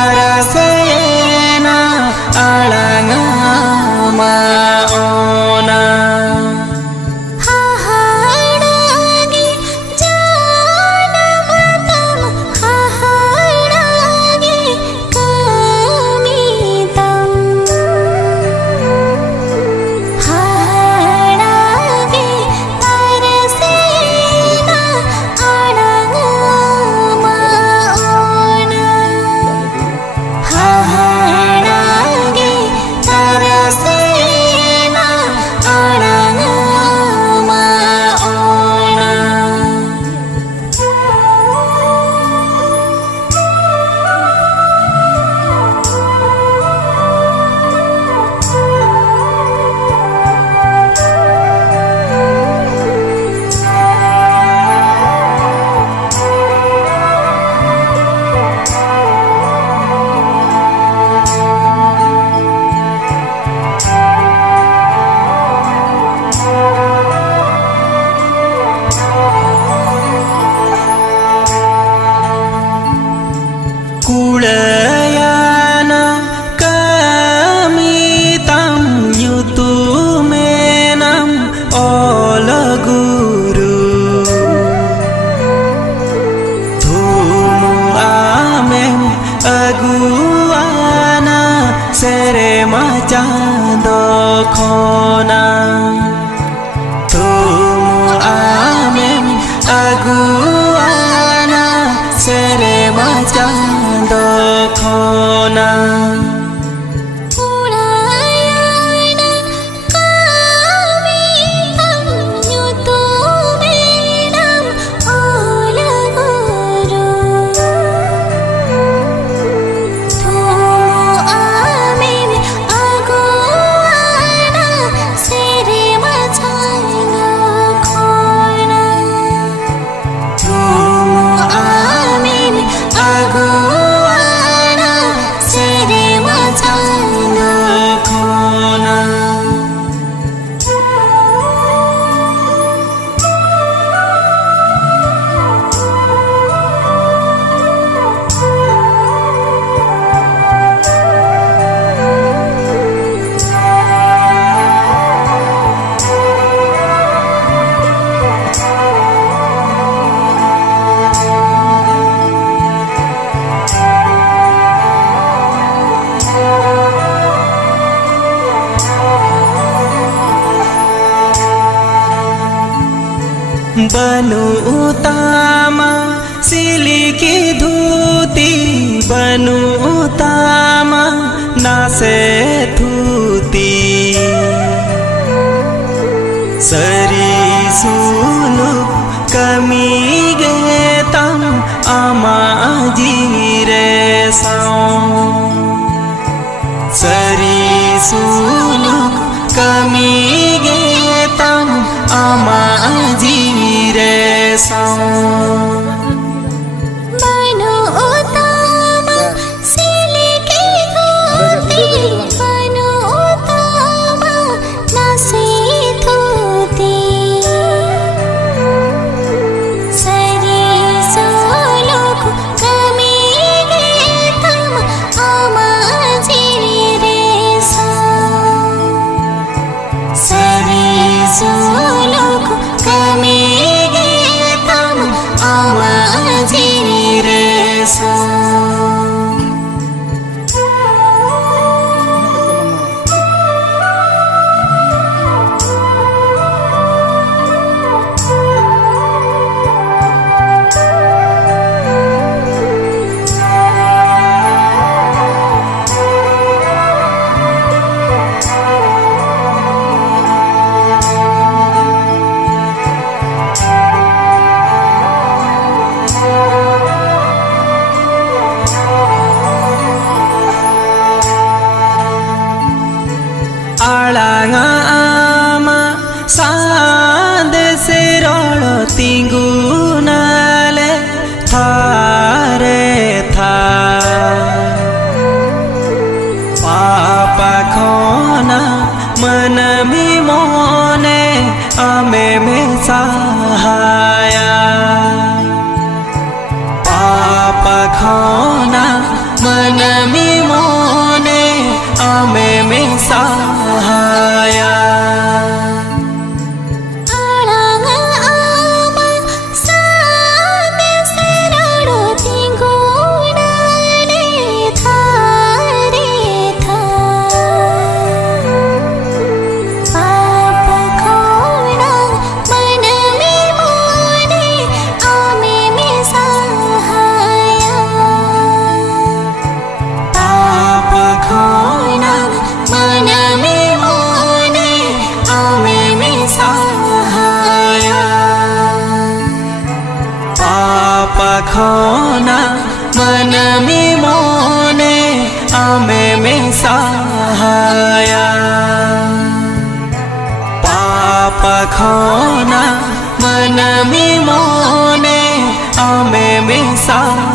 tarasena alanga maona haharagi janamatam haharagi kamitam haharagi tarasena alanga maona haharagi tarasena alanga maona kulayana kamitam yutumenam olaguru thumu amem aguana sere macando khona thumu amem aguana sere macando khona kulayana kamitam yutumenam olaguru thumu amem aguana sere macando khona thumu amem aguana sere macando khona बनु उतामा सिलिकी धूती बनु उतामा नासे थूती सरी सुनु कमी गेतम आमा जीरे Sao सरी सुनु कमी गेतम आमा जीरे साओ बनु उतामा सिलिकी धूती बनु उतामा नासे थूती सरी सोलुक कमी गेतम आमा जीरे साओ सरी सोलुक कमी गेतम आमा जीरे साओ आलाङा आमा साँधे सेरोळ तिङ्गुनाले थारे था पापा खोना मनमी मोने आमे में सहाया पापा खोना मन मनमी मोने आमे में सहाया खोना मनमी मोने आमे में सहाया पाप खोना मनमी मोने आमे में सहाया।